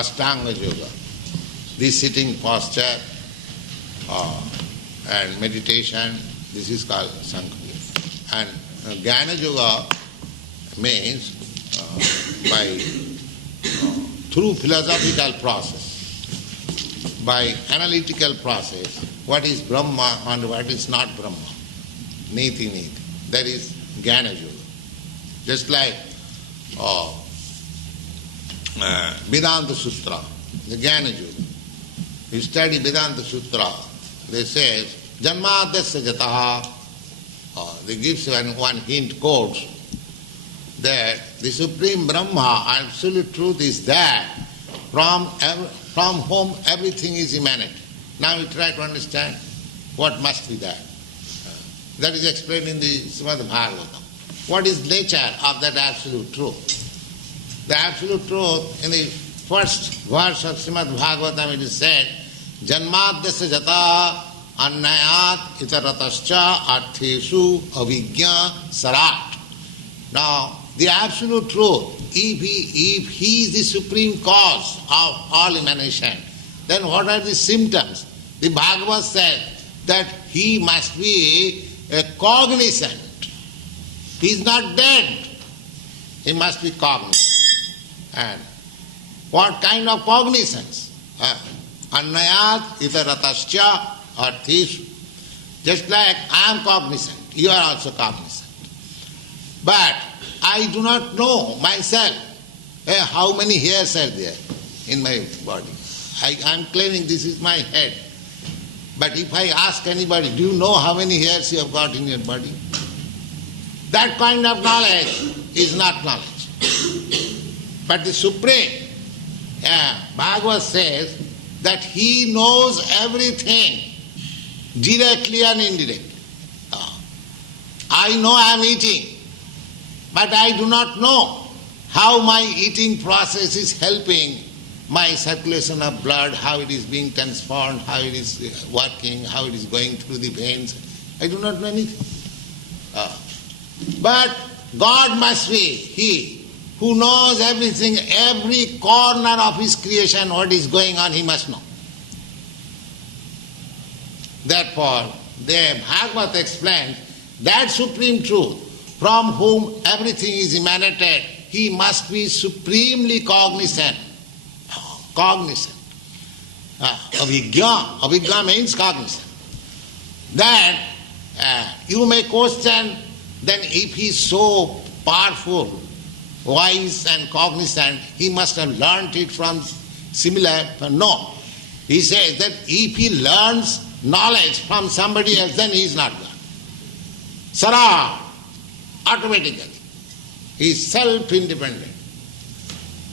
Ashtanga Yoga, the sitting posture and meditation, this is called Sankhya. And Jnana Yoga means through philosophical process, by analytical process, what is Brahma and what is not Brahma, niti. That is Jnana Yoga. Just like Vedanta Sutra, the Jnana Yoga. You study Vedanta Sutra, they say, Janmadasya jataha, they give one hint, quotes, that the Supreme Brahma, absolute truth is that from whom everything is emanated. Now you try to understand what must be that. That is explained in the Srila. What is nature of that absolute truth? The absolute truth, in the first verse of Srimad Bhagavatam, it is said, Janmadasya jata annayat itaratascha artheshu avijñā sarat. Now, the absolute truth, if he is the supreme cause of all emanation, then what are the symptoms? The Bhagavad said that he must be cognizant. He is not dead. He must be cognizant. And what kind of cognizance? Annayat itaratascha artheshu. Just like I am cognizant, you are also cognizant. But I do not know myself how many hairs are there in my body. I am claiming this is my head. But if I ask anybody, do you know how many hairs you have got in your body? That kind of knowledge is not knowledge. But the Supreme, Bhagavad says that he knows everything, directly and indirectly. I know I am eating, but I do not know how my eating process is helping my circulation of blood, how it is being transformed, how it is working, how it is going through the veins. I do not know anything. But God must be He who knows everything, every corner of His creation, what is going on, He must know. Therefore, the Bhagavad explains that supreme truth from whom everything is emanated, He must be supremely cognizant. Cognizant. Avijñā means cognizant. Then you may question, then if He is so powerful, wise and cognizant, He must have learnt it from similar. No. He says that if He learns knowledge from somebody else, then He is not God. Sarah, automatically. He is self-independent.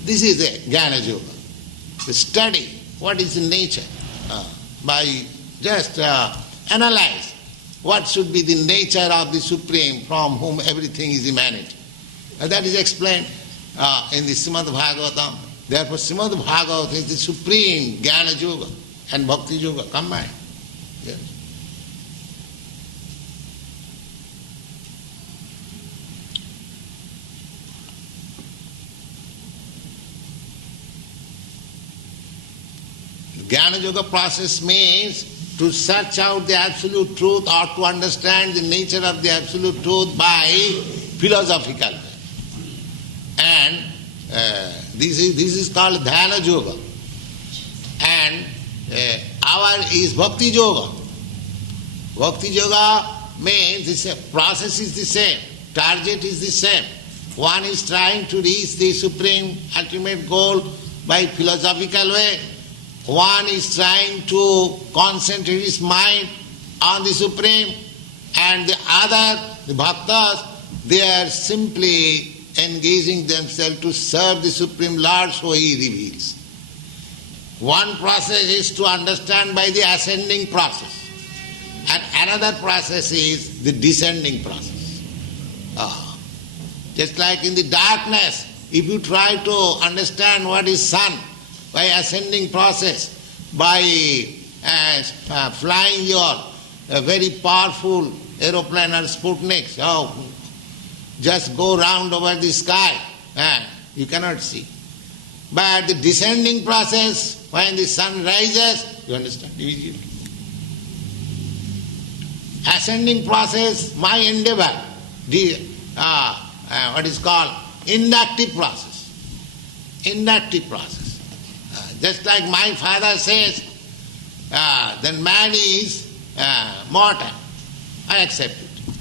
This is the Jnana Yoga. The study, what is the nature, by just analyze what should be the nature of the Supreme from whom everything is emanated. That is explained in the Srimad Bhagavatam. Therefore, Srimad Bhagavatam is the supreme Jnana Yoga and Bhakti Yoga combined. Yes. Jnana Yoga process means to search out the absolute truth or to understand the nature of the absolute truth by philosophical way. And this is called Dhyana Yoga. And our is Bhakti Yoga. Bhakti Yoga means this process is the same, target is the same. One is trying to reach the supreme ultimate goal by philosophical way. One is trying to concentrate his mind on the Supreme, and the other, the bhaktas, they are simply engaging themselves to serve the Supreme Lord, so He reveals. One process is to understand by the ascending process, and another process is the descending process. Just like in the darkness, if you try to understand what is sun, by ascending process, by flying your very powerful aeroplane or Sputnik, just go round over the sky, you cannot see. But the descending process, when the sun rises, you understand immediately. Ascending process, my endeavor, what is called inductive process. Inductive process. Just like my father says, then man is mortal. I accept it.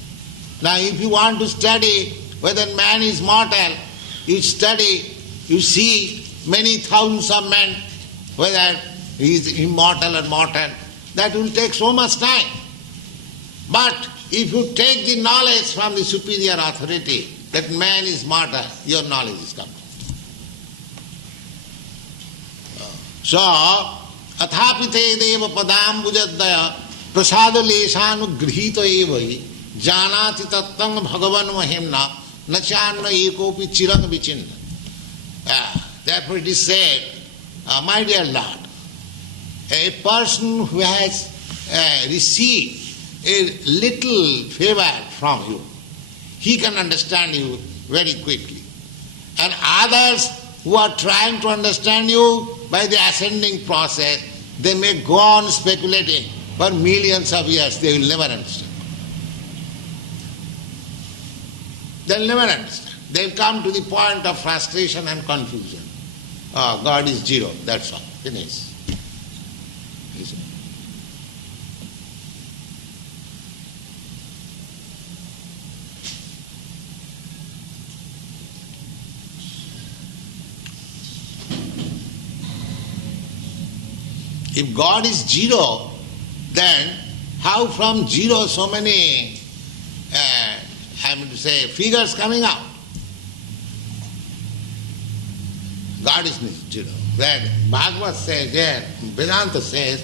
Now if you want to study whether man is mortal, you study, you see many thousands of men, whether he is immortal or mortal. That will take so much time. But if you take the knowledge from the superior authority that man is mortal, your knowledge is complete. So, athapite deva padam bujadaya prasada lesanu grihita evahi janati tattam bhagavan mahimna nachanna ekopi chirang vichinna. Therefore it is said, my dear Lord, a person who has received a little favor from you, he can understand you very quickly. And others who are trying to understand you by the ascending process, they may go on speculating for millions of years, they will never understand. They will never understand. They will come to the point of frustration and confusion. Oh, God is zero, that's all. Finish. If God is zero, then how from zero so many, figures coming out? God is zero. Then Bhagavad says, Vedanta says,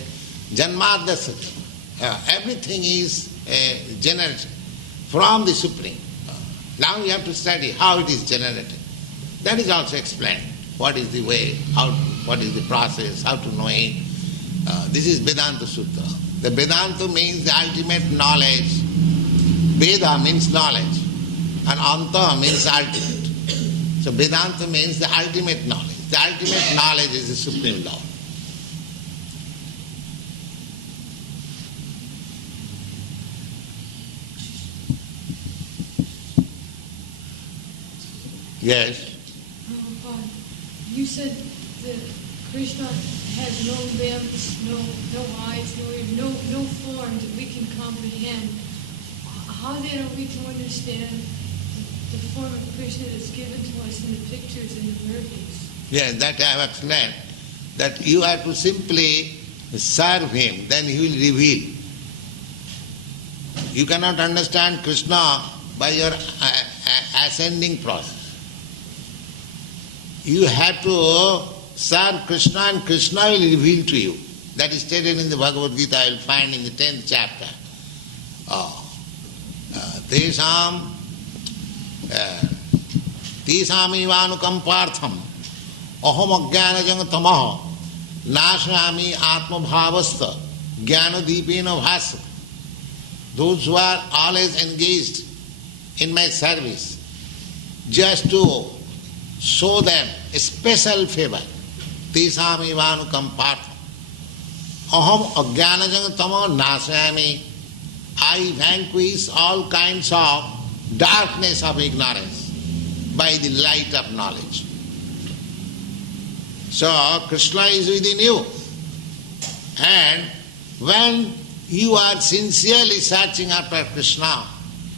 Janmadasya. Everything is generated from the Supreme. Now you have to study how it is generated. That is also explained. What is the way, what is the process, how to know it. This is Vedanta Sutra. The Vedanta means the ultimate knowledge. Veda means knowledge. And Anta means ultimate. So Vedanta means the ultimate knowledge. The ultimate knowledge is the Supreme Law. Yes? You said that Krishna has no limbs, no eyes, no ears, no form that we can comprehend. How then are we to understand the form of Krishna that's given to us in the pictures and the movies? Yes, that I have explained. That you have to simply serve him, then he will reveal. You cannot understand Krishna by your ascending process. You have to serve Krishna and Krishna will reveal to you. That is stated in the Bhagavad Gita, I will find in the 10th chapter. Tesam ivanukampartham aham ajnanajang tamaha nashami atma-bhavastha jnana-deepena bhasa. Those who are always engaged in my service, just to show them a special favor. Tesam ivanukampartham aham ajnanajang tamaha nashami. I vanquish all kinds of darkness of ignorance by the light of knowledge. So Krishna is within you. And when you are sincerely searching after Krishna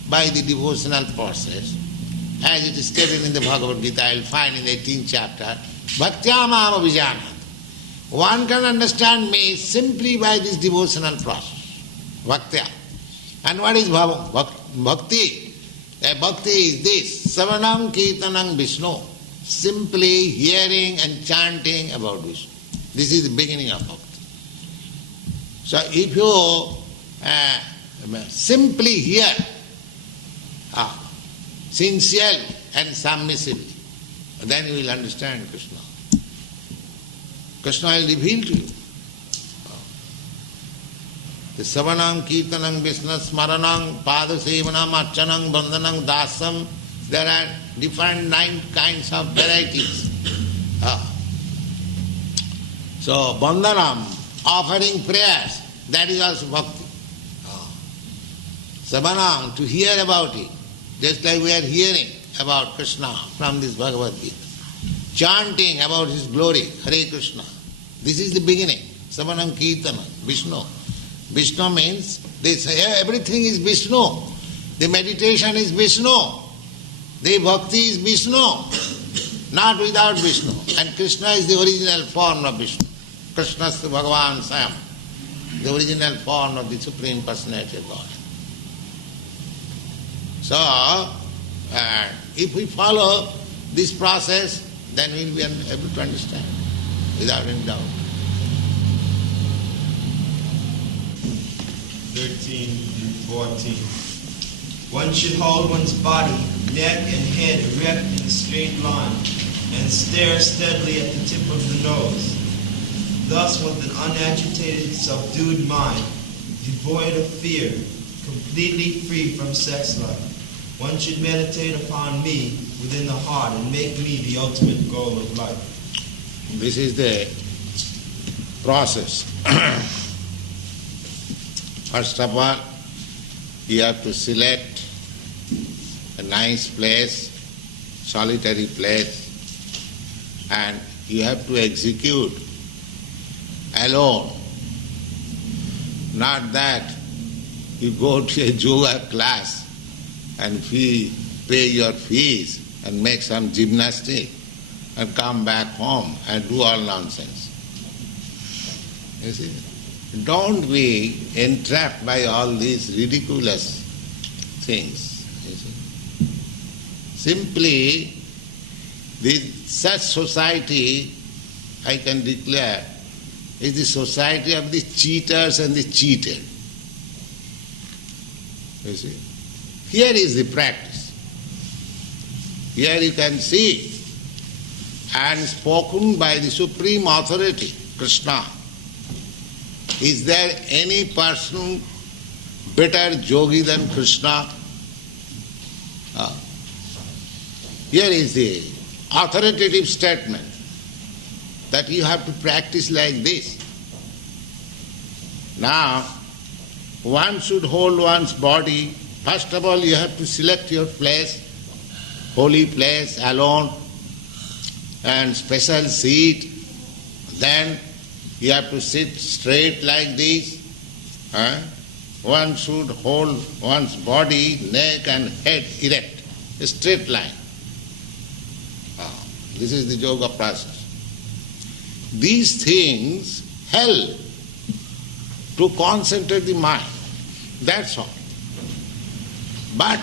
by the devotional process, as it is stated in the Bhagavad Gita, I will find in the 18th chapter, Bhaktya mama vijanat. One can understand me simply by this devotional process. Bhaktya. And what is bhakti? Bhakti is this, savanam kirtanam Vishnu, simply hearing and chanting about Vishnu. This is the beginning of bhakti. So if you simply hear, sincerely and submissively, then you will understand Krishna. Krishna will reveal to you. The savanam, kirtanam, Vishnu, smaranam, padasevanam, archanam, bandhanam, dasam, there are different 9 kinds of varieties. So, bandhanam, offering prayers, that is also bhakti. Savanam, to hear about it, just like we are hearing about Krishna from this Bhagavad Gita. Chanting about His glory, Hare Krishna. This is the beginning. Savanam Kirtana, Vishnu. Vishnu means, they say everything is Vishnu. The meditation is Vishnu. The bhakti is Vishnu. Not without Vishnu. And Krishna is the original form of Vishnu. Krishna is the Bhagavan Swayam, the original form of the Supreme Personality of God. So, if we follow this process, then we will be able to understand without any doubt. 13 through 14. One should hold one's body, neck and head erect in a straight line and stare steadily at the tip of the nose. Thus, with an unagitated, subdued mind, devoid of fear, completely free from sex life, one should meditate upon me within the heart and make me the ultimate goal of life. This is the process. First of all, you have to select a nice place, solitary place, and you have to execute alone. Not that you go to a yoga class and pay your fees and make some gymnastic and come back home and do all nonsense. You see? Don't be entrapped by all these ridiculous things. You see? Simply, such society, I can declare, is the society of the cheaters and the cheated. You see? Here is the practice. Here you can see, and spoken by the Supreme Authority, Krishna. Is there any person better yogi than Krishna? Here is the authoritative statement that you have to practice like this. Now, one should hold one's body. First of all, you have to select your place, holy place, alone, and special seat. Then you have to sit straight like this. One should hold one's body, neck and head erect, a straight line. This is the yoga process. These things help to concentrate the mind. That's all. But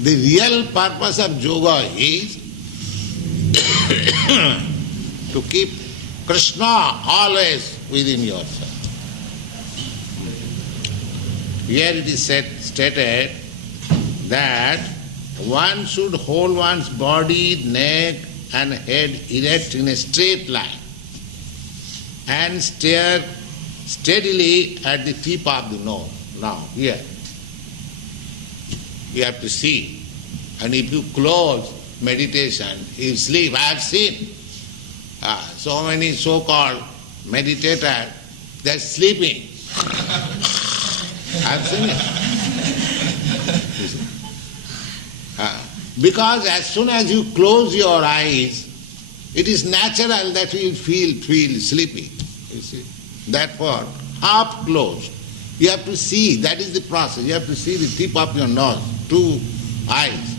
the real purpose of yoga is to keep Krishna always within yourself. Here it is stated that one should hold one's body, neck and head erect in a straight line and stare steadily at the tip of the nose. Now, here, you have to see. And if you close meditation, you sleep. I have seen so many so-called meditators, they are sleeping. I have seen it. Because as soon as you close your eyes, it is natural that you feel sleepy. You see. Therefore, half closed. You have to see, that is the process. You have to see the tip of your nose, two eyes.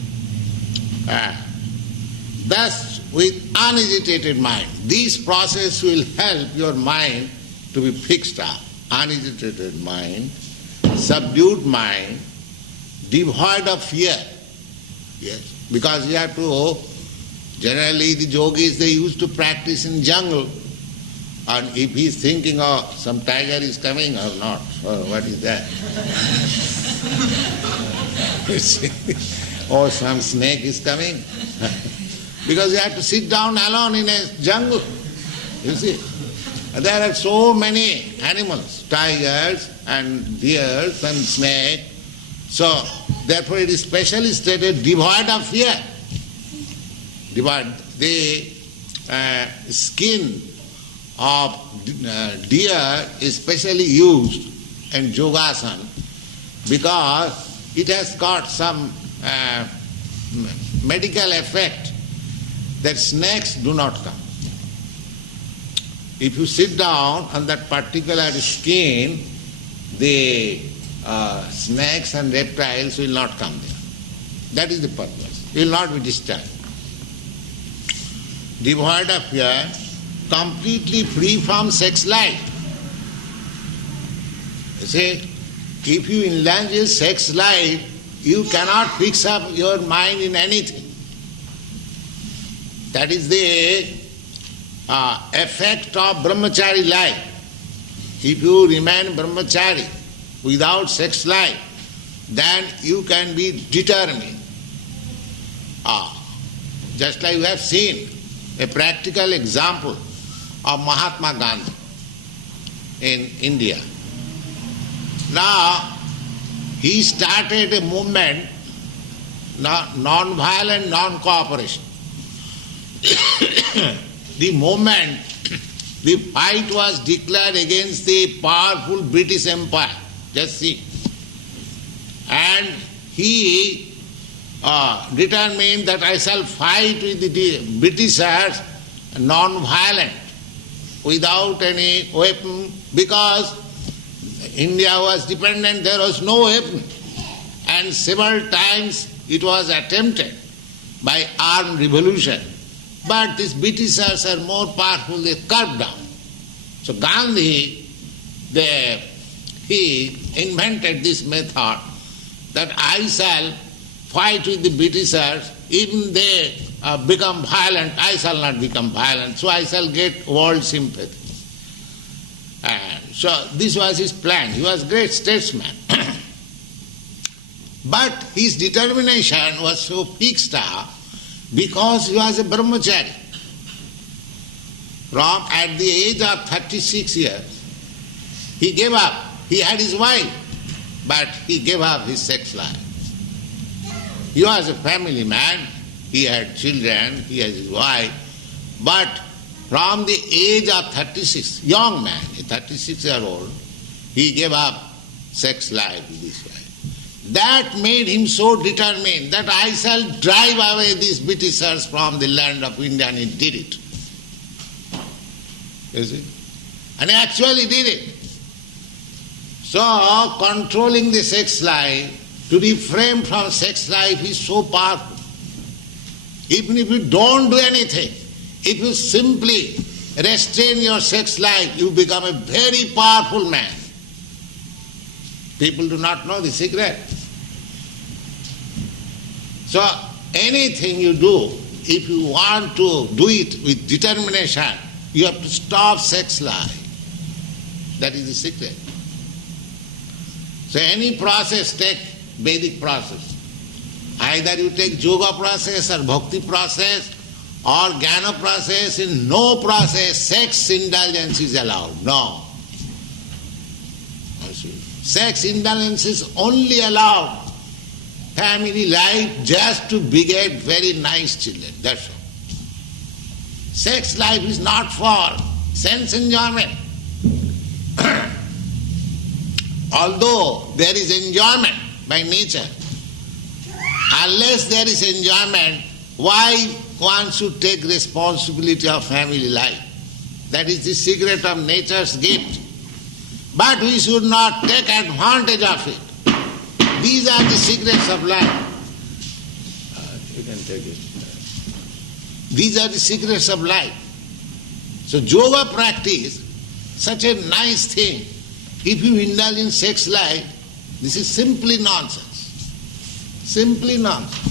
Thus, with unagitated mind, this process will help your mind to be fixed up. Unagitated mind, subdued mind, devoid of fear. Yes, because you have to, generally the yogis, they used to practice in jungle. And if he is thinking, oh, some tiger is coming or not, or what is that? Or some snake is coming. Because you have to sit down alone in a jungle. You see, there are so many animals, tigers and deers and snakes. So, therefore it is specially stated, devoid of fear. Devoid. The skin of deer is specially used in yogasana because it has got some medical effect that snakes do not come. If you sit down on that particular skin, the snakes and reptiles will not come there. That is the purpose. It will not be disturbed. Devoid of fear, completely free from sex life. You see, if you indulge in sex life, you cannot fix up your mind in anything. That is the effect of brahmachari life. If you remain brahmachari without sex life, then you can be determined. Just like you have seen a practical example of Mahatma Gandhi in India. Now, he started a movement, non-violent, non-cooperation. The movement, the fight was declared against the powerful British Empire. Just see. And he determined that I shall fight with the Britishers non-violent, without any weapon, because India was dependent, there was no weapon. And several times it was attempted by armed revolution. But these Britishers are more powerful, they cut down. So Gandhi, he invented this method that I shall fight with the Britishers, even they become violent, I shall not become violent, so I shall get world sympathy. And so this was his plan. He was a great statesman. But his determination was so fixed up because he was a brahmachari. At the age of 36 years, he gave up. He had his wife, but he gave up his sex life. He was a family man, he had children, he had his wife, but from the age of 36, young man, a 36-year-old, he gave up sex life with his wife. That made him so determined that I shall drive away these Britishers from the land of India, and he did it. You see? And he actually did it. So, controlling the sex life, to refrain from sex life is so powerful. Even if you don't do anything, if you simply restrain your sex life, you become a very powerful man. People do not know the secret. So, anything you do, if you want to do it with determination, you have to stop sex life. That is the secret. So, any process, take Vedic process. Either you take yoga process or bhakti process or jnana process, in no process sex indulgence is allowed. No. Sex indulgence is only allowed family life just to beget very nice children. That's all. Sex life is not for sense enjoyment. Although there is enjoyment by nature, unless there is enjoyment, why one should take responsibility of family life? That is the secret of nature's gift. But we should not take advantage of it. These are the secrets of life. You can take it. These are the secrets of life. So yoga practice, such a nice thing. If you indulge in sex life, this is simply nonsense. Simply nonsense.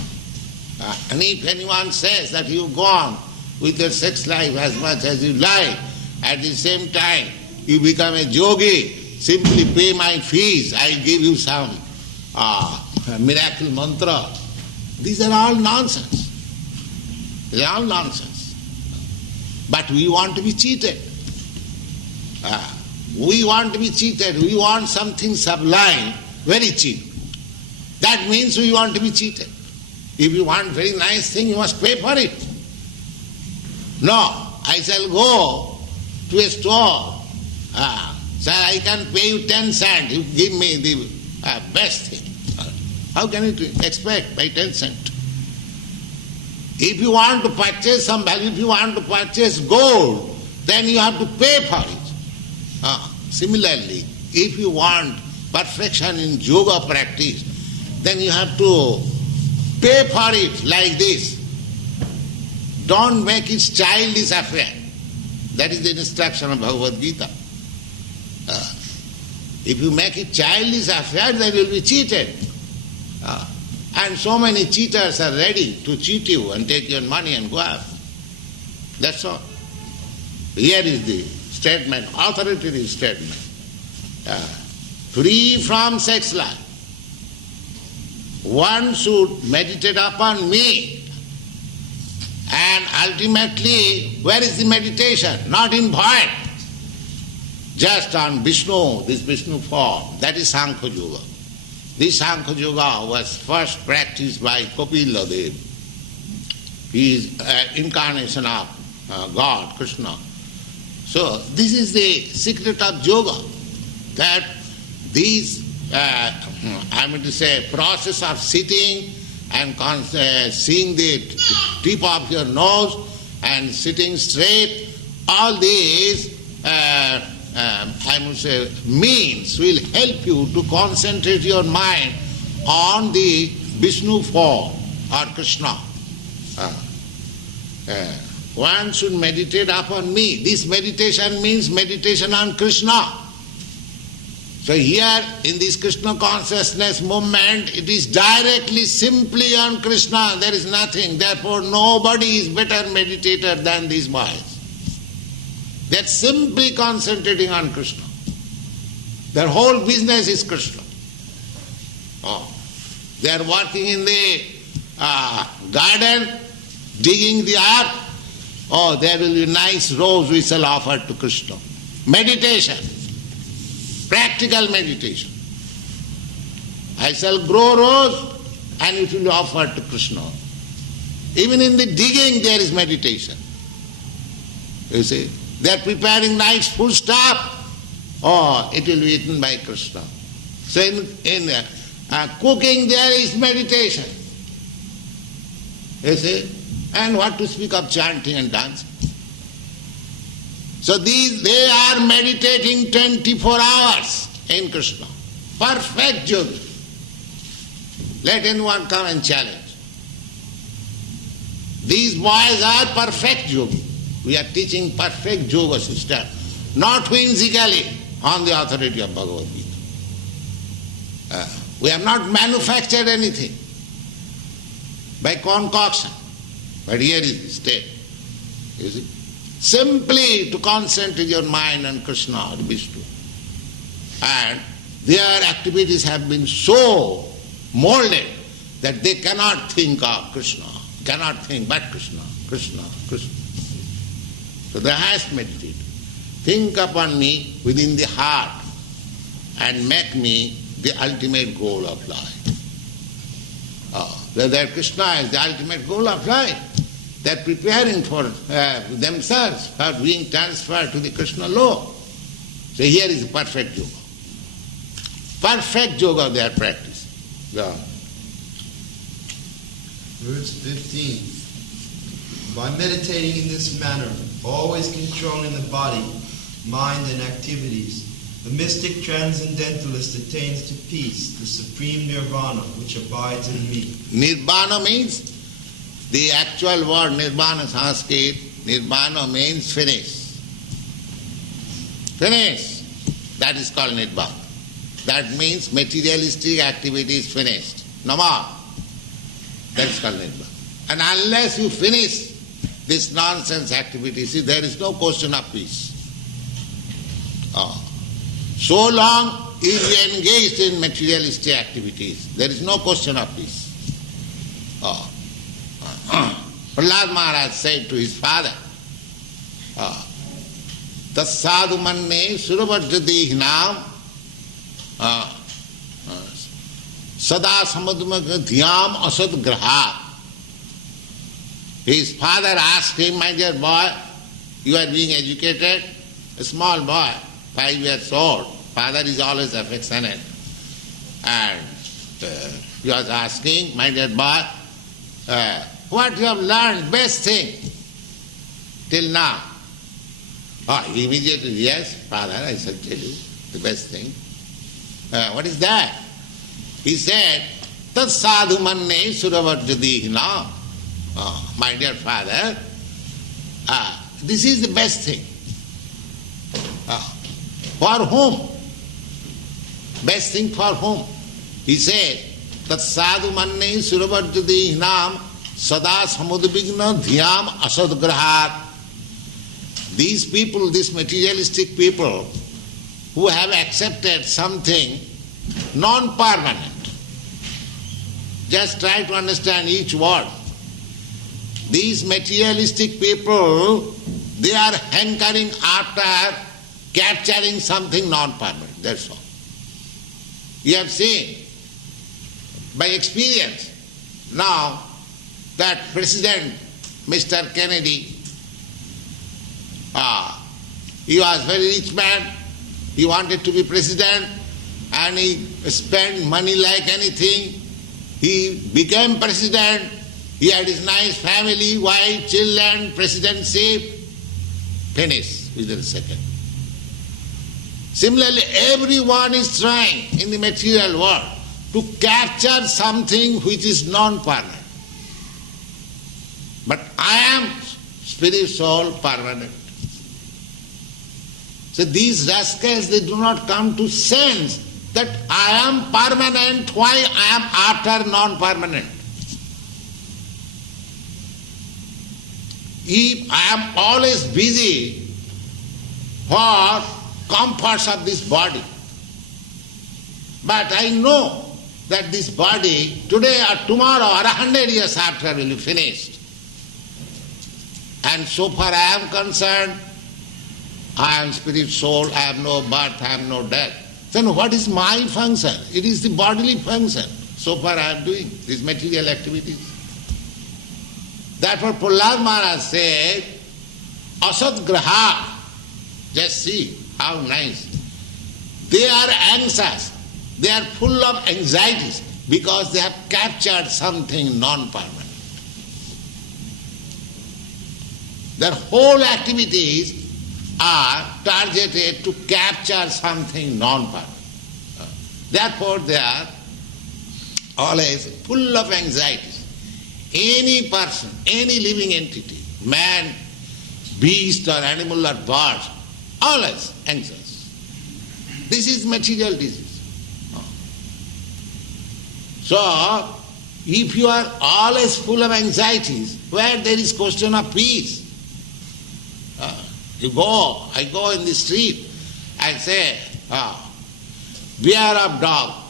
And if anyone says that you go on with your sex life as much as you like, at the same time you become a yogi, simply pay my fees, I'll give you some miracle mantra. These are all nonsense. They are all nonsense. But we want to be cheated. We want to be cheated. We want something sublime, very cheap. That means we want to be cheated. If you want very nice thing, you must pay for it. No, I shall go to a store. Sir, I can pay you 10 cents, you give me the best thing. How can you expect by 10 cents? If you want to purchase some value, if you want to purchase gold, then you have to pay for it. Similarly, if you want perfection in yoga practice, then you have to pay for it like this. Don't make it childish affair. That is the instruction of Bhagavad Gita. If you make it childish affair, then you will be cheated. And so many cheaters are ready to cheat you and take your money and go out. That's all. Here is the statement, authoritative statement. Free from sex life. One should meditate upon me. And ultimately, where is the meditation? Not in void. Just on Vishnu, this Vishnu form. That is Sankhya Yoga. This Sankhya Yoga was first practiced by Kapila Dev. He is incarnation of God, Krishna. So this is the secret of yoga, that these, process of sitting and seeing the tip of your nose and sitting straight, all these means will help you to concentrate your mind on the Vishnu form or Krishna. One should meditate upon me. This meditation means meditation on Krishna. So here in this Krishna consciousness movement, it is directly, simply on Krishna. There is nothing. Therefore, nobody is better meditator than these boys. They are simply concentrating on Krishna. Their whole business is Krishna. They are working in the garden, digging the earth. There will be nice rose we shall offer to Krishna. Meditation. Practical meditation. I shall grow rose and it will be offered to Krishna. Even in the digging there is meditation. You see, they are preparing nice food stuff. It will be eaten by Krishna. So in cooking there is meditation. You see, and what to speak of chanting and dancing. So they are meditating 24 hours in Krishna. Perfect yoga. Let anyone come and challenge. These boys are perfect yoga. We are teaching perfect yoga system, not whimsically on the authority of Bhagavad Gita. We have not manufactured anything by concoction. But here is the state. You see? Simply to concentrate your mind on Krishna or Vishnu. And their activities have been so molded that they cannot think of Krishna, cannot think but Krishna, Krishna, Krishna. So they have to meditate. Think upon me within the heart and make me the ultimate goal of life. Whether Krishna is the ultimate goal of life, they are preparing for themselves for being transferred to the Krishna law. So here is the perfect yoga. Perfect yoga they are practicing. Yeah. Verse 15. By meditating in this manner, always controlling the body, mind, and activities, the mystic transcendentalist attains to peace, the supreme nirvana, which abides in me. Nirvana means, the actual word nirvana Sanskrit, nirvana means finish. Finish. That is called nirvana. That means materialistic activity is finished. No more. That is called nirvana. And unless you finish this nonsense activity, see, there is no question of peace. So long if you engaged in materialistic activities, there is no question of peace. Prahlad Maharaj said to his father, Tassadu manne suravajjadehinam sada samadhyam asad graha. His father asked him, my dear boy, you are being educated, a small boy, 5 years old, father is always affectionate. And he was asking, my dear boy, what you have learned, best thing till now? He immediately, yes, father, I shall tell you the best thing. What is that? He said, Tat sadhu manne suravajjadi. My dear father, this is the best thing. For whom? Best thing for whom? He said, Tat sadhu manne suravajjadi sada samudvigna dhyam asadgrahat. These people, these materialistic people, who have accepted something non-permanent. Just try to understand each word. These materialistic people, they are hankering after capturing something non-permanent, that's all. You have seen by experience now that President Mr. Kennedy, he was a very rich man, he wanted to be president and he spent money like anything. He became president, he had his nice family, wife, children, presidency, finished within a second. Similarly, everyone is trying in the material world to capture something which is non-permanent. But I am spirit, soul, permanent. So these rascals, they do not come to sense that I am permanent, why I am after non-permanent. If I am always busy for comforts of this body, but I know that this body today or tomorrow or 100 years after will be finished. And so far I am concerned, I am spirit, soul, I have no birth, I have no death. Then what is my function? It is the bodily function. So far I am doing these material activities. Therefore Prahlad Maharaj said, Asadgraha, just see how nice. They are anxious, they are full of anxieties because they have captured something non-permanent. Their whole activities are targeted to capture something non-permanent. Therefore they are always full of anxieties. Any person, any living entity, man, beast or animal or bird, always anxious. This is material disease. So, if you are always full of anxieties, where there is question of peace? I go in the street and say, beware of dog.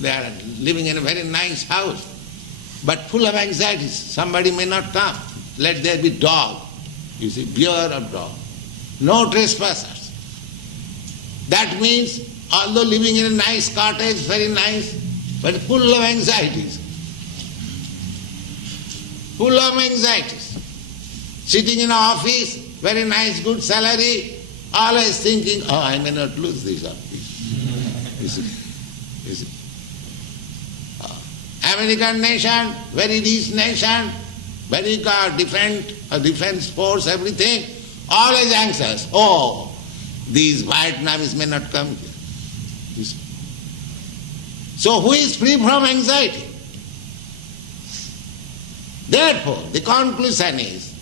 They are living in a very nice house, but full of anxieties. Somebody may not come. Let there be dog. You see, beware of dog. No trespassers. That means, although living in a nice cottage, very nice, but full of anxieties. Full of anxieties. Sitting in an office, very nice, good salary, always thinking, I may not lose this office. You see. American nation, very rich nation, very defense force, everything, always anxious. These Vietnamese may not come here. You see. So who is free from anxiety? Therefore, the conclusion is,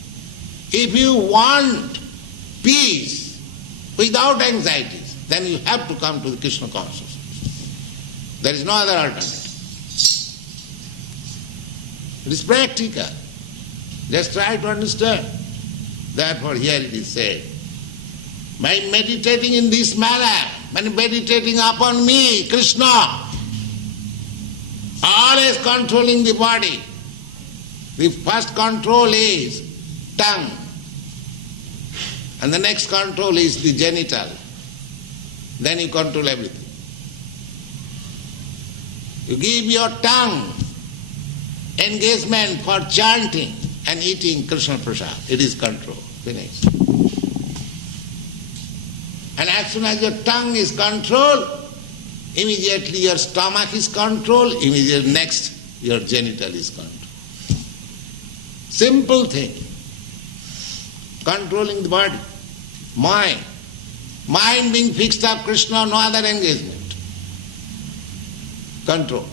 if you want peace without anxieties, then you have to come to the Krishna consciousness. There is no other alternative. It is practical. Just try to understand. Therefore here it is said, by meditating in this manner, by meditating upon me, Krishna, always controlling the body. The first control is tongue. And the next control is the genital. Then you control everything. You give your tongue engagement for chanting and eating Krishna Prasad. It is control. Finished. And as soon as your tongue is controlled, immediately your stomach is controlled, immediately next your genital is controlled. Simple thing. Controlling the body. Mind. Mind being fixed up, Krishna, no other engagement. Control.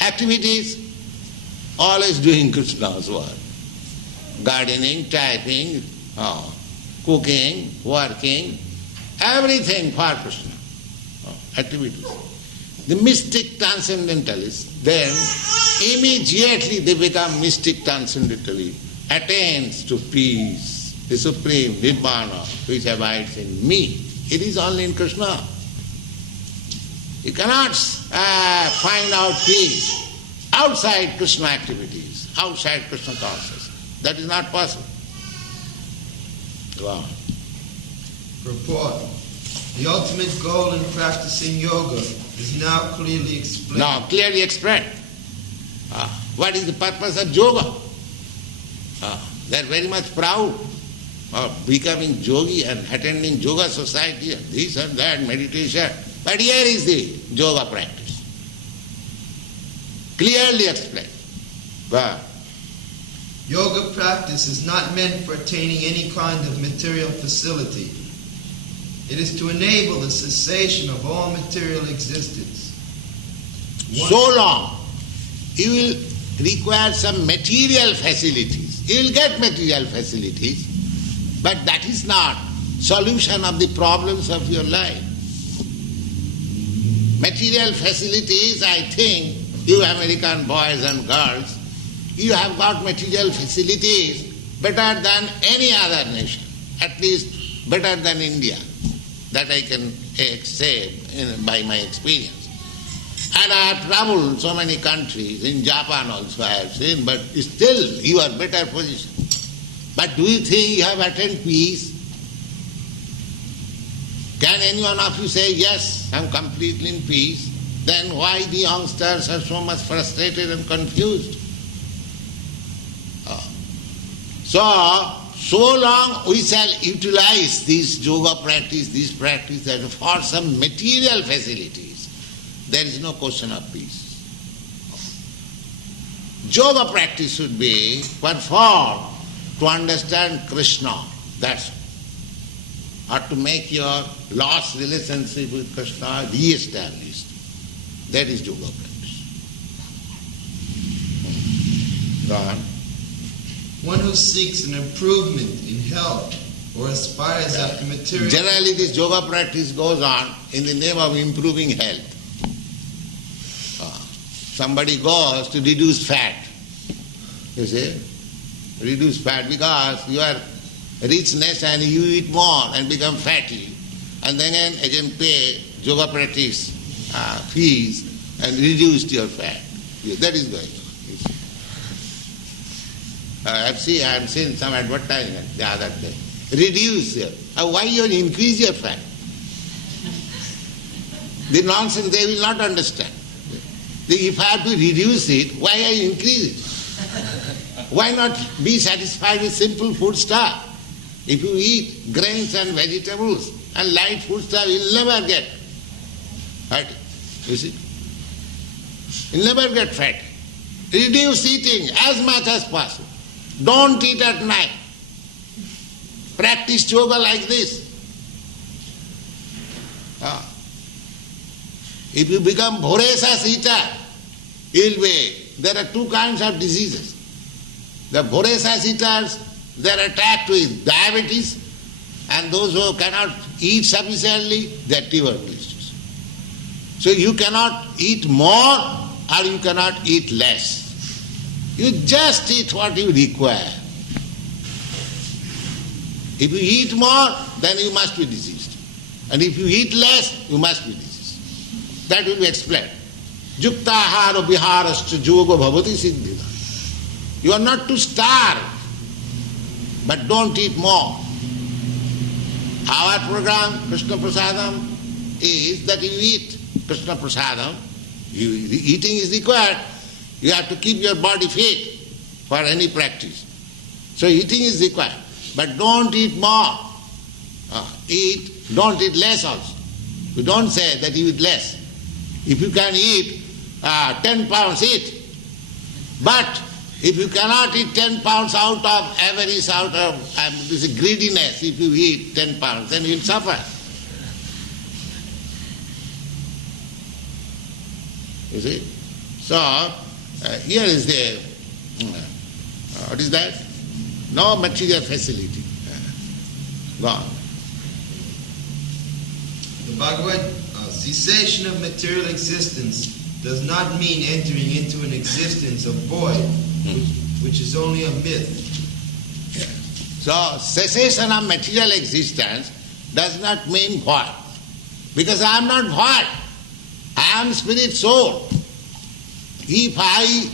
Activities, always doing Krishna's work. Gardening, typing, cooking, working, everything for Krishna. Activities. The mystic transcendentalists, then immediately they become mystic transcendentally, attains to peace, the supreme nirvana which abides in me. It is only in Krishna. You cannot find out peace outside Krishna activities, outside Krishna consciousness. That is not possible. Wow. Purport. The ultimate goal in practicing yoga is now clearly explained. Now clearly explained. What is the purpose of yoga? They are very much proud of becoming yogi and attending yoga society and this and that, meditation. But here is the yoga practice. Clearly explained. Wow. Yoga practice is not meant for attaining any kind of material facility. It is to enable the cessation of all material existence. So long you will require some material facilities. You will get material facilities, but that is not solution of the problems of your life. Material facilities, I think, you American boys and girls, you have got material facilities better than any other nation, at least better than India. That I can say by my experience. And I have traveled so many countries, in Japan also I have seen, but still you are better position. But do you think you have attained peace? Can any one of you say, yes, I am completely in peace? Then why the youngsters are so much frustrated and confused? So long we shall utilize this yoga practice, this practice that for some material facilities, there is no question of peace. Yoga practice should be performed to understand Krishna, that's all. Or to make your lost relationship with Krishna re-established. That is yoga practice. Go on. One who seeks an improvement in health or aspires after material... Generally this yoga practice goes on in the name of improving health. Somebody goes to reduce fat, you see, reduce fat because you are richness and you eat more and become fatty, and then again pay yoga practice fees and reduce your fat. That is going on. I have seen some advertisement the other day. Reduce your... why you increase your fat? The nonsense they will not understand. If I have to reduce it, why I increase it? Why not be satisfied with simple food stuff? If you eat grains and vegetables and light food stuff, you'll never get fat. You see? You'll never get fat. Reduce eating as much as possible. Don't eat at night. Practice yoga like this. If you become voracious eater, there are two kinds of diseases. The voracious eaters, they are attacked with diabetes, and those who cannot eat sufficiently, they are tuberculosis. So you cannot eat more or you cannot eat less. You just eat what you require. If you eat more, then you must be diseased. And if you eat less, you must be diseased. That will be explained. Yuktahara viharascha yoga bhavati siddhita. You are not to starve, but don't eat more. Our program, Krishna Prasadam, is that you eat Krishna Prasadam. Eating is required. You have to keep your body fit for any practice. So eating is required. But don't eat more. eat, don't eat less also. We don't say that you eat less. If you can eat 10 pounds, eat. But if you cannot eat 10 pounds out of avarice, out of this greediness, if you eat 10 pounds, then you will suffer. You see? So, here is the, what is that? No material facility. Gone. The Bhagavad cessation of material existence does not mean entering into an existence of void, which is only a myth. Yeah. So, cessation of material existence does not mean void. Because I am not void. I am spirit soul. If I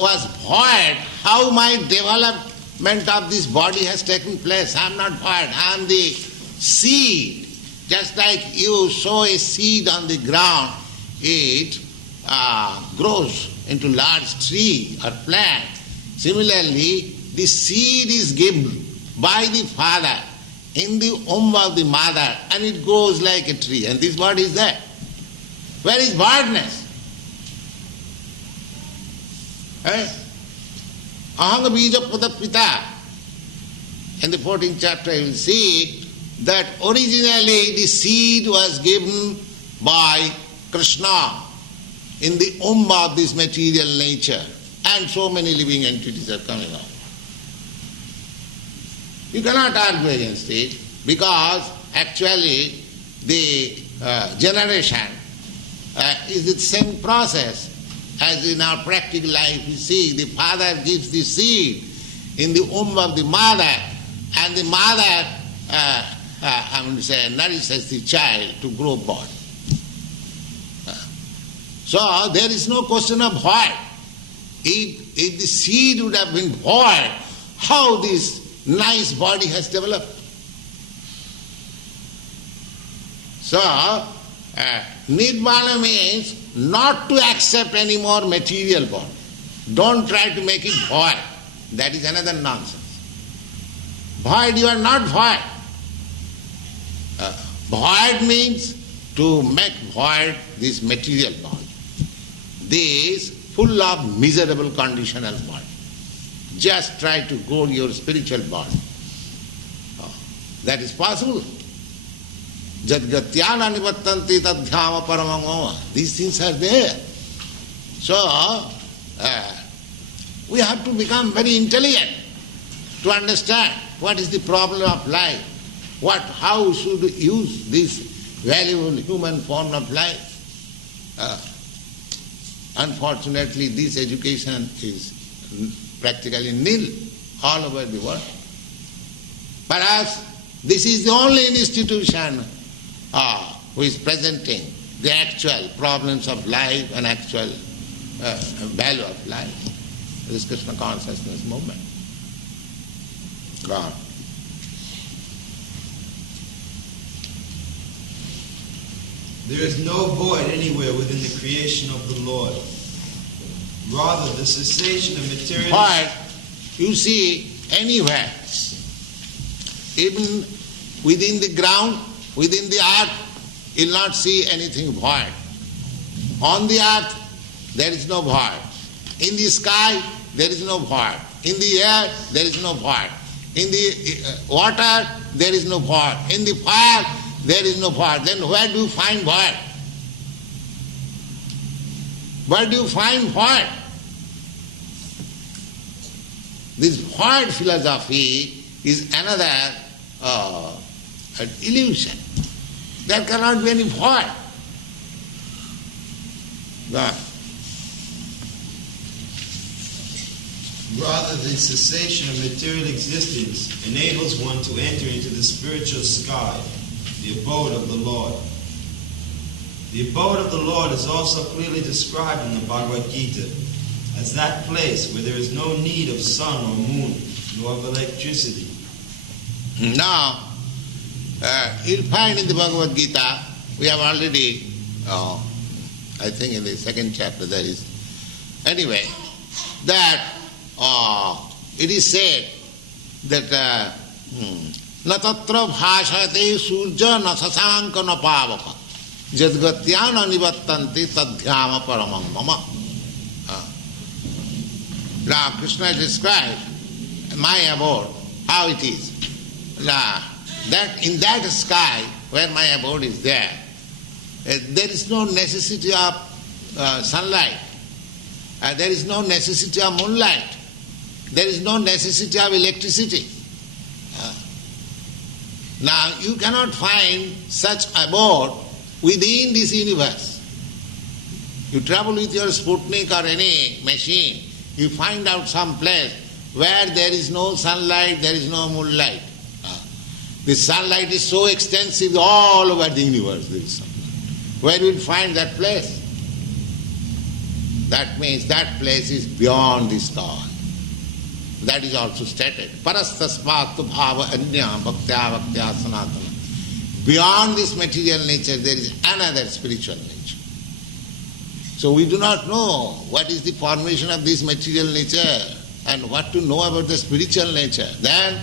was void, how my development of this body has taken place? I am not void. I am the seed. Just like you sow a seed on the ground, it grows into large tree or plant. Similarly, the seed is given by the father in the womb of the mother, and it grows like a tree. And this body is there. Where is voidness? Ahanga bija pita. In the 14th chapter you will see that originally the seed was given by Krishna in the womb of this material nature, and so many living entities are coming out. You cannot argue against it, because actually the generation is the same process as in our practical life. You see, the father gives the seed in the womb of the mother, and the mother nourishes the child to grow body. So there is no question of void. If the seed would have been void, how this nice body has developed? So, Nirvana means not to accept any more material body. Don't try to make it void. That is another nonsense. Void, you are not void. Void means to make void this material body. This full of miserable conditional body. Just try to grow your spiritual body. That is possible. Jadgatyana nivattanti tadhyama paramangoma. These things are there. So, we have to become very intelligent to understand what is the problem of life, how should we use this valuable human form of life. Unfortunately, this education is practically nil all over the world. Perhaps this is the only institution who is presenting the actual problems of life and actual value of life. This Krishna consciousness movement. God. There is no void anywhere within the creation of the Lord. Rather, the cessation of material... Void, you see, anywhere. Even within the ground, within the earth, you will not see anything void. On the earth, there is no void. In the sky, there is no void. In the air, there is no void. In the water, there is no void. In the fire, there is no void. Then where do you find void? Where do you find void? This void philosophy is another an illusion. There cannot be any void. God. Rather, the cessation of material existence enables one to enter into the spiritual sky, the abode of the Lord. The abode of the Lord is also clearly described in the Bhagavad Gita as that place where there is no need of sun or moon, nor of electricity. Now, you'll find in the Bhagavad Gita, we have already, I think in the second chapter there is, anyway, that it is said that na tatra bhashate surja na sasanka na pavaka jadgatyana nivattanti tadhyama paramam mama. Now Krishna described my abode, how it is. Now, that in that sky where my abode is there is no necessity of sunlight, there is no necessity of moonlight, there is no necessity of electricity. Now you cannot find such abode within this universe. You travel with your Sputnik or any machine, you find out some place where there is no sunlight, there is no moonlight. The sunlight is so extensive all over the universe. There is sunlight. Where will you find that place? That means that place is beyond the sky. That is also stated. Parastasmatu bhava anya bhaktya bhaktya sanatana. Beyond this material nature there is another spiritual nature. So we do not know what is the formation of this material nature and what to know about the spiritual nature. Then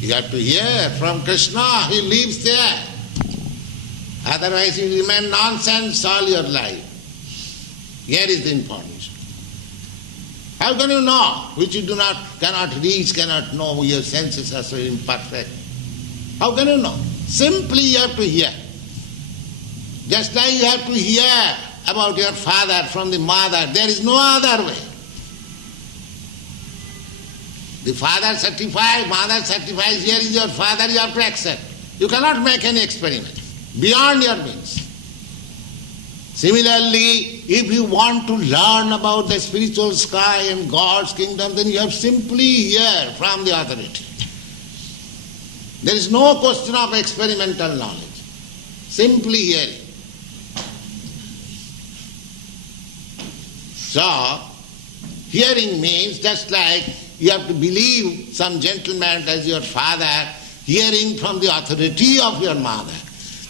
you have to hear from Krishna, he lives there. Otherwise you remain nonsense all your life. Here is the information. How can you know which you cannot reach, cannot know, your senses are so imperfect? How can you know? Simply you have to hear. Just like you have to hear about your father from the mother, there is no other way. The father certifies, mother certifies, here is your father, you have to accept. You cannot make any experiment beyond your means. Similarly, if you want to learn about the spiritual sky and God's kingdom, then you have simply hear from the authority. There is no question of experimental knowledge. Simply hearing. So, hearing means just like you have to believe some gentleman as your father, hearing from the authority of your mother.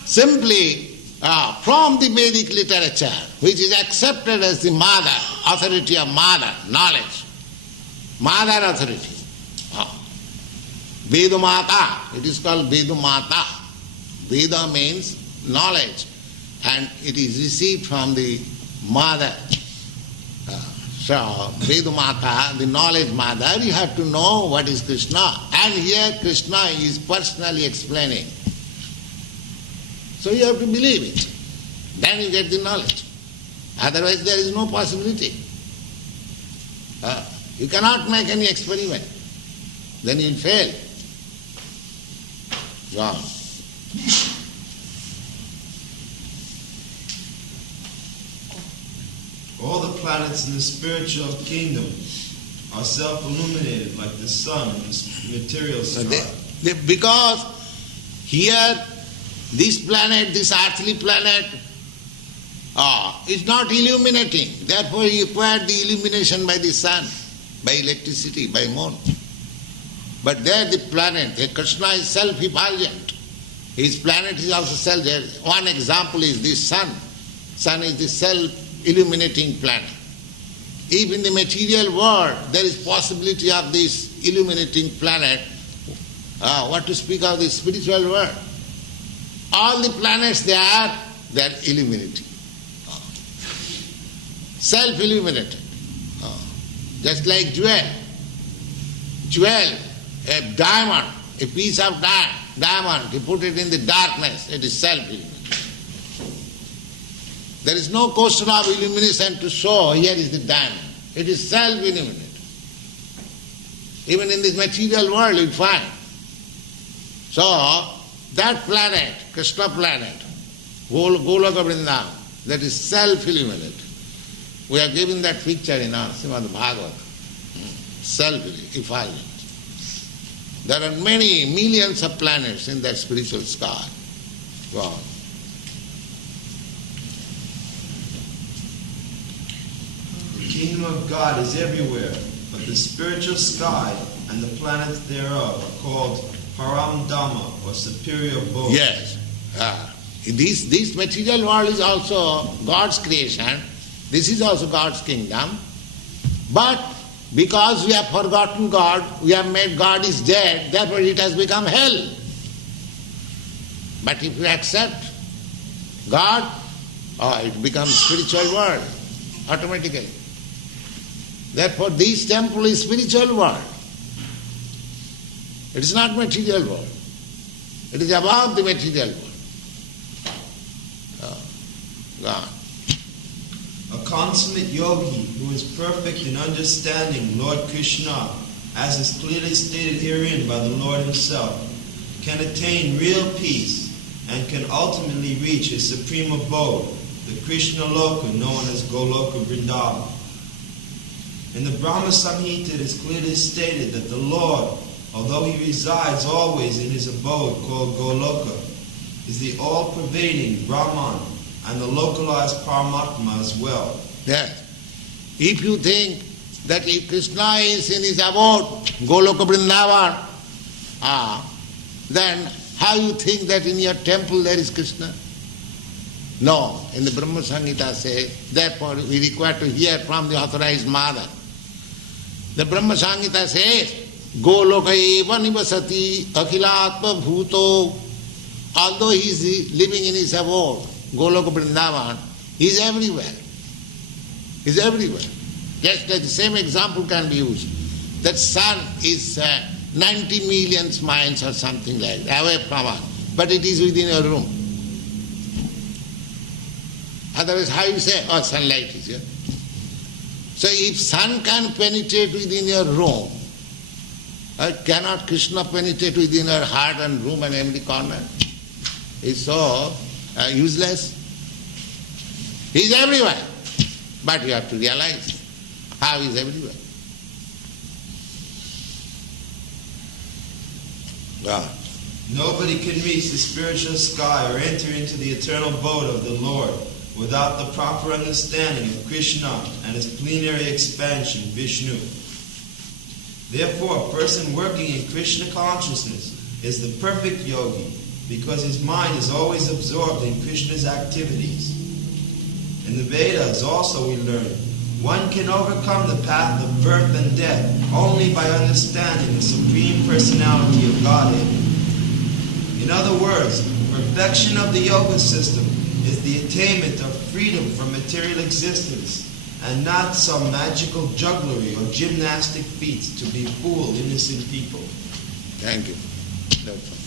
Simply from the Vedic literature, which is accepted as the mother, authority of mother, knowledge. Mother authority. Vedamata, it is called Vedamata. Veda means knowledge, and it is received from the mother. So, Vedamata, the knowledge mother, you have to know what is Krishna. And here Krishna is personally explaining. So you have to believe it. Then you get the knowledge. Otherwise there is no possibility. You cannot make any experiment. Then you will fail. Gone. All the planets in the spiritual kingdom are self-illuminated like the sun in the material sky. Because here, this planet, this earthly planet, is not illuminating. Therefore you require the illumination by the sun, by electricity, by moon. But there the planet, the Krishna is self-effulgent. His planet is also self. One example is this sun. Sun is the self-illuminating planet. If in the material world there is possibility of this illuminating planet, what to speak of the spiritual world? All the planets they are illuminating. Self-illuminated. Just like jewel. Jewel, a diamond, a piece of diamond, you put it in the darkness, it is self-illuminated. There is no question of illumination to show, here is the diamond. It is self-illuminated. Even in this material world you find. So, that planet, Krishna planet, Goloka Vrindavan, that is self-illuminated. We are given that picture in our Srimad Bhagavad. Self-effulgent. There are many millions of planets in that spiritual sky. Wow. The kingdom of God is everywhere, but the spiritual sky and the planets thereof are called Param Dhamma, or superior abode. Yes. This material world is also God's creation. This is also God's kingdom. But because we have forgotten God, we have made God is dead, therefore it has become hell. But if you accept God, it becomes spiritual world automatically. Therefore, this temple is spiritual world. It is not material world. It is above the material world. God. A consummate yogi who is perfect in understanding Lord Krishna, as is clearly stated herein by the Lord himself, can attain real peace and can ultimately reach his supreme abode, the Krishna Loka known as Goloka Vrindavan. In the Brahma Samhita it is clearly stated that the Lord, although he resides always in his abode called Goloka, is the all-pervading Brahman and the localized Paramatma as well. Yes. If you think that if Krishna is in his abode, Goloka Vrindavan, then how you think that in your temple there is Krishna? No. In the Brahma Samhita says, therefore we require to hear from the authorized mother. The Brahma Samhita says, Goloka eva nivasati akhilatma bhuto. Although he is living in his abode, Goloka Vrindavan, he is everywhere. He is everywhere. Just like the same example can be used. That sun is 90 million miles or something like that, away from us, but it is within your room. Otherwise, how you say, sunlight is here? So if sun can penetrate within your room, cannot Krishna penetrate within your heart and room and every corner? It's so useless. He is everywhere. But you have to realize how he is everywhere. God. Nobody can reach the spiritual sky or enter into the eternal abode of the Lord without the proper understanding of Krishna and his plenary expansion, Vishnu. Therefore, a person working in Krishna consciousness is the perfect yogi because his mind is always absorbed in Krishna's activities. In the Vedas also we learn, one can overcome the path of birth and death only by understanding the Supreme Personality of Godhead. In other words, perfection of the yoga system is the attainment of freedom from material existence and not some magical jugglery or gymnastic feats to befool innocent people. Thank you. That's all.